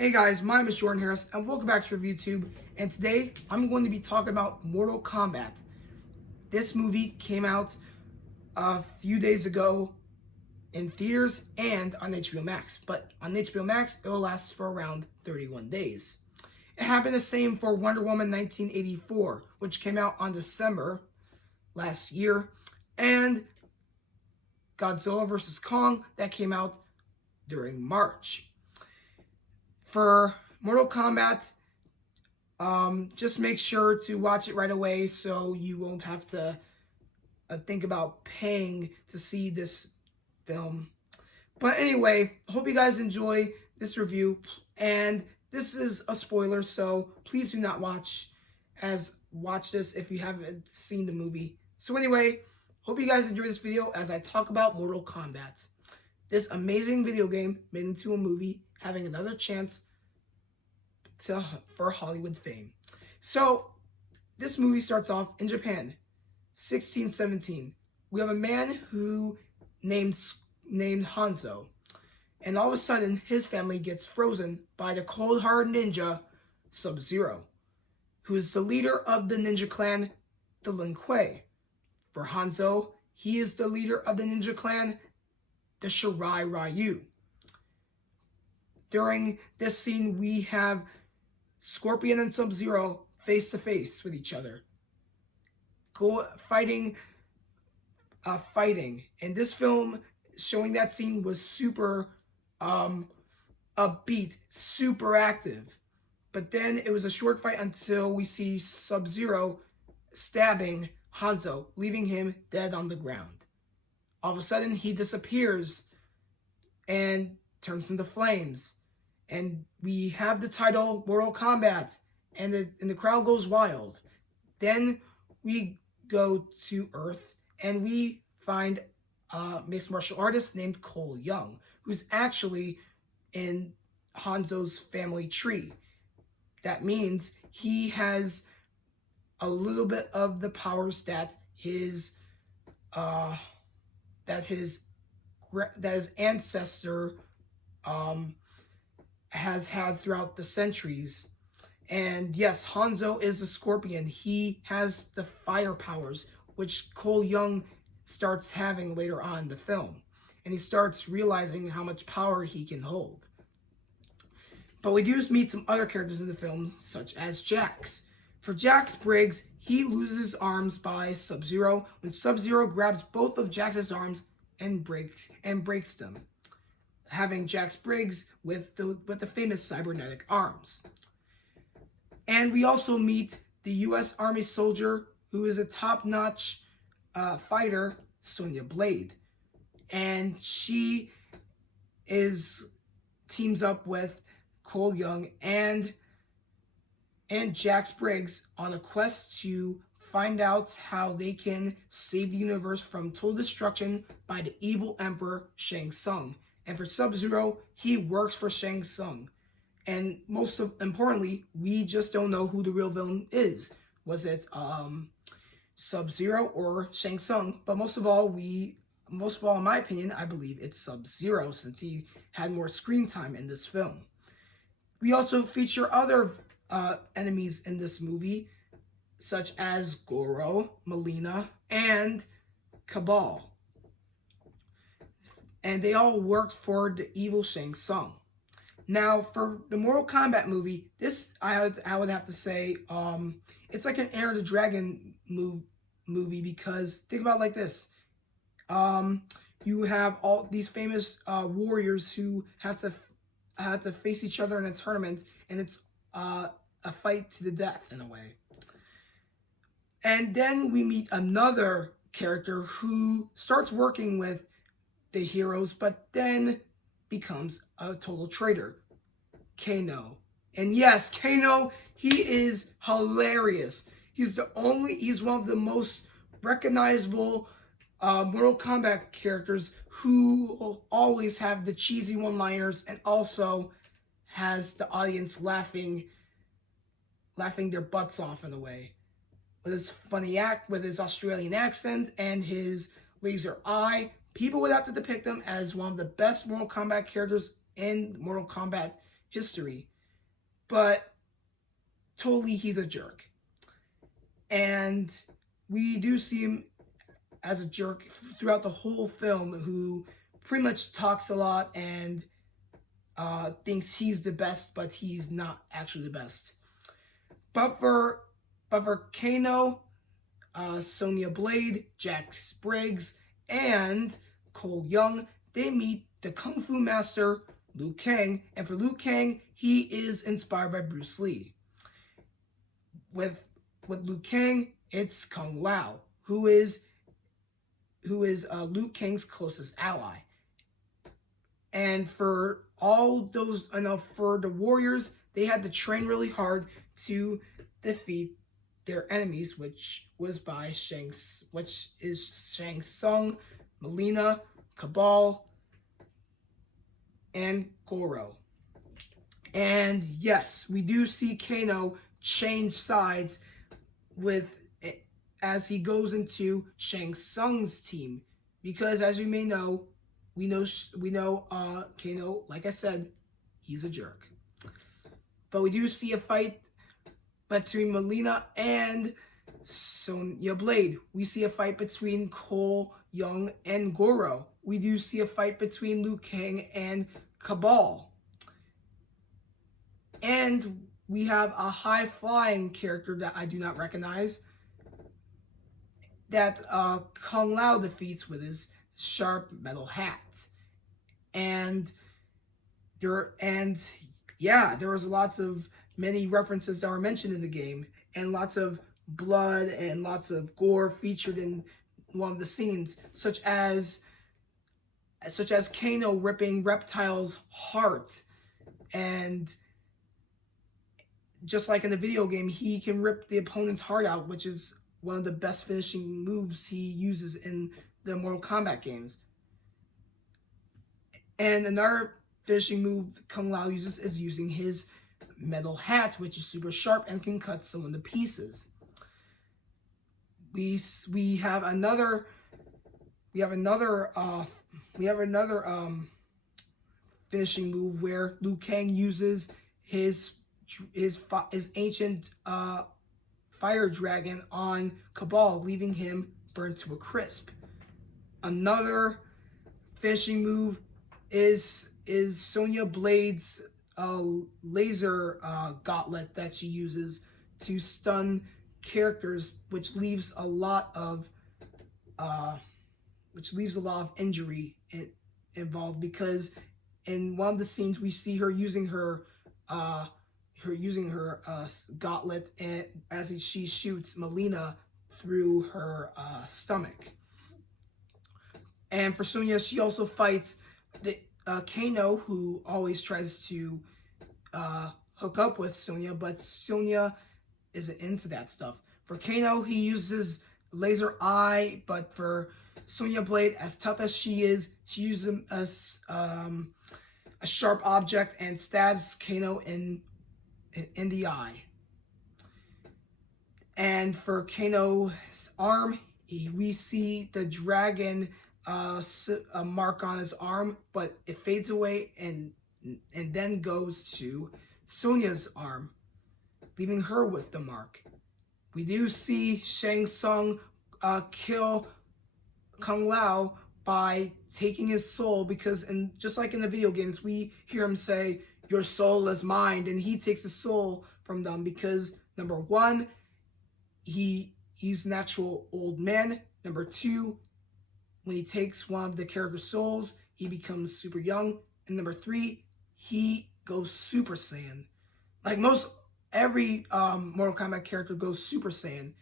Hey guys, my name is Jordan Harris and welcome back to ReviewTube. And today I'm going to be talking about Mortal Kombat. This movie came out a few days ago in theaters and on HBO Max. But on HBO Max, it will last for around 31 days. It happened the same for Wonder Woman 1984, which came out on December last year. And Godzilla vs. Kong, that came out during March. For Mortal Kombat, just make sure to watch it right away so you won't have to think about paying to see this film. But anyway, I hope you guys enjoy this review. And this is a spoiler, so please do not watch this if you haven't seen the movie. So anyway, hope you guys enjoy this video as I talk about Mortal Kombat. This amazing video game made into a movie, having another chance for Hollywood fame. So, this movie starts off in Japan, 1617. We have a man who named Hanzo, and all of a sudden his family gets frozen by the cold-hearted ninja Sub-Zero, who is the leader of the ninja clan, the Lin Kuei. For Hanzo, he is the leader of the ninja clan, the Shirai Ryu. During this scene, we have Scorpion and Sub-Zero face to face with each other, fighting. And this film showing that scene was super upbeat, super active. But then it was a short fight until we see Sub-Zero stabbing Hanzo, leaving him dead on the ground. All of a sudden, he disappears and turns into flames. And we have the title Mortal Kombat, and the crowd goes wild. Then we go to Earth, and we find a mixed martial artist named Cole Young, who's actually in Hanzo's family tree. That means he has a little bit of the powers that his ancestor has had throughout the centuries. And yes, Hanzo is the Scorpion. He has the fire powers, which Cole Young starts having later on in the film. And he starts realizing how much power he can hold. But we do meet some other characters in the film, such as Jax. For Jax Briggs, he loses arms by Sub-Zero when Sub-Zero grabs both of Jax's arms and breaks them, having Jax Briggs with the famous cybernetic arms. And we also meet the U.S. Army soldier who is a top-notch fighter, Sonya Blade. And she teams up with Cole Young and Jax Briggs on a quest to find out how they can save the universe from total destruction by the evil Emperor Shang Tsung. And for Sub-Zero, he works for Shang Tsung. And importantly, we just don't know who the real villain is. Was it Sub-Zero or Shang Tsung? But most of all, in my opinion, I believe it's Sub-Zero, since he had more screen time in this film. We also feature other enemies in this movie, such as Goro, Melina, and Cabal. And they all worked for the evil Shang Tsung. Now, for the Mortal Kombat movie, this I would have to say it's like an Enter the Dragon movie, because think about it like this: you have all these famous warriors who have to face each other in a tournament, and it's a fight to the death in a way. And then we meet another character who starts working with the heroes, but then becomes a total traitor, Kano. And yes, Kano, he is hilarious. He's one of the most recognizable Mortal Kombat characters who will always have the cheesy one-liners and also has the audience laughing their butts off in a way. With his funny with his Australian accent and his laser eye, people would have to depict him as one of the best Mortal Kombat characters in Mortal Kombat history, but totally he's a jerk. And we do see him as a jerk throughout the whole film, who pretty much talks a lot and thinks he's the best, but he's not actually the best. But for Kano, Sonya Blade, Jack Briggs, and Cole Young, they meet the Kung Fu master Liu Kang, and for Liu Kang, he is inspired by Bruce Lee. With Liu Kang, it's Kung Lao, who is Liu Kang's closest ally. And for all those, for the warriors, they had to train really hard to defeat their enemies, which is Shang Tsung, Mileena, Cabal, and Goro. And yes, we do see Kano change sides as he goes into Shang Tsung's team, because as you may know, we know Kano, like I said, he's a jerk. But we do see a fight between Mileena and Sonya Blade. We see a fight between Cole Young and Goro. We do see a fight between Liu Kang and Cabal. And we have a high-flying character that I do not recognize that Kung Lao defeats with his sharp metal hat. And there was many references that were mentioned in the game, and lots of blood and lots of gore featured in one of the scenes, such as Kano ripping Reptile's heart. And just like in the video game, he can rip the opponent's heart out, which is one of the best finishing moves he uses in the Mortal Kombat games. And another finishing move Kung Lao uses is using his metal hat, which is super sharp and can cut someone to pieces. We have another finishing move where Liu Kang uses his ancient fire dragon on Cabal, leaving him burnt to a crisp. Another finishing move is Sonya Blade's laser gauntlet that she uses to stun characters, which leaves a lot of injury involved, because in one of the scenes we see her using her gauntlet, and as she shoots Mileena through her stomach. And for Sonya, she also fights Kano, who always tries to hook up with Sonya, but Sonya isn't into that stuff. For Kano, he uses laser eye, but for Sonya Blade, as tough as she is, she uses him as a sharp object and stabs Kano in the eye. And for Kano's arm, we see the dragon mark on his arm, but it fades away and then goes to Sonya's arm, leaving her with the mark. We do see Shang Tsung kill Kung Lao by taking his soul, because just like in the video games, we hear him say, "Your soul is mine," and he takes the soul from them because, number one, he's an actual old man. Number two, when he takes one of the character's souls, he becomes super young. And number three, he goes Super Saiyan. Like every Mortal Kombat character goes Super Saiyan.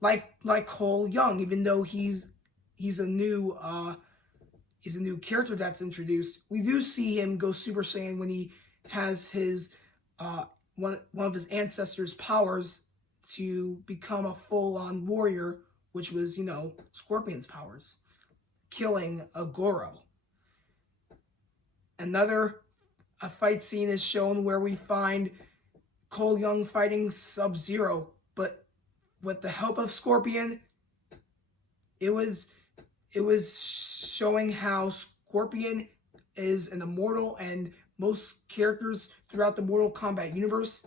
Like Cole Young, even though he's a new character that's introduced, we do see him go Super Saiyan when he has his one of his ancestors' powers to become a full-on warrior, which was, Scorpion's powers, killing a Goro. A fight scene is shown where we find Cole Young fighting Sub-Zero, but with the help of Scorpion, it was showing how Scorpion is an immortal and most characters throughout the Mortal Kombat universe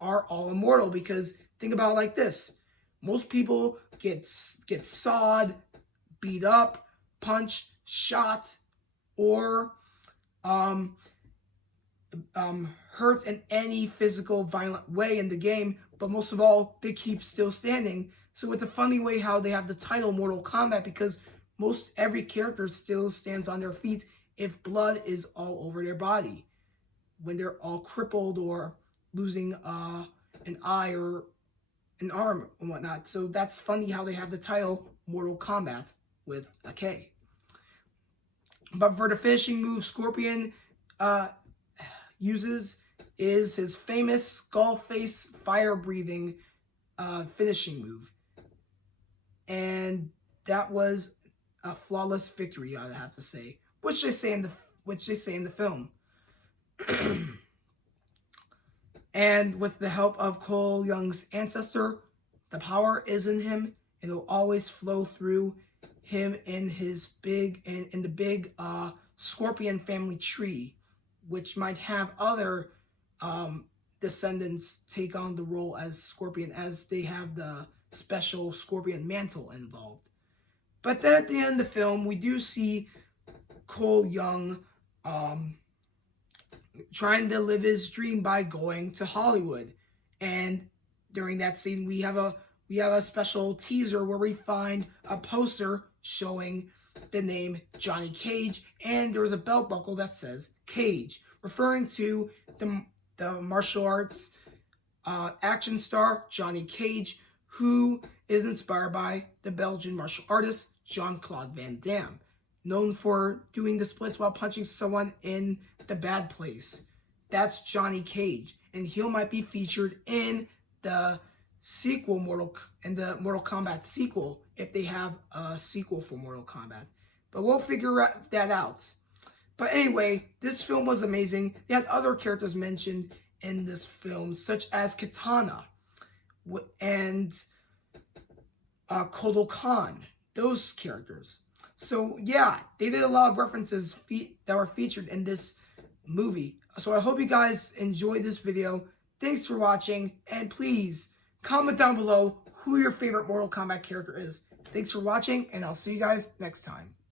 are all immortal, because think about it like this. Most people get sawed, beat up, punched, shot, or hurt in any physical violent way in the game, but most of all, they keep still standing. So it's a funny way how they have the title Mortal Kombat, because most every character still stands on their feet if blood is all over their body, when they're all crippled or losing an eye or an arm and whatnot. So that's funny how they have the title Mortal Kombat with a K. But for the finishing move Scorpion uses is his famous skull face fire breathing finishing move, and that was a flawless victory, I have to say, which they say in the film. And with the help of Cole Young's ancestor, the power is in him, and it will always flow through him in his in the big Scorpion family tree, which might have other descendants take on the role as Scorpion, as they have the special Scorpion mantle involved. But then at the end of the film, we do see Cole Young trying to live his dream by going to Hollywood. And during that scene, we have a special teaser where we find a poster showing the name Johnny Cage, and there is a belt buckle that says Cage, referring to the martial arts action star Johnny Cage, who is inspired by the Belgian martial artist Jean-Claude Van Damme, known for doing the splits while punching someone in the bad place. That's Johnny Cage, and he might be featured in the sequel Mortal Kombat sequel, if they have a sequel for Mortal Kombat. But we'll figure that out. But anyway, this film was amazing. They had other characters mentioned in this film, such as Katana and Kodo Khan, those characters. So yeah, they did a lot of references that were featured in this movie. So I hope you guys enjoyed this video. Thanks for watching, and please comment down below who your favorite Mortal Kombat character is. Thanks for watching, and I'll see you guys next time.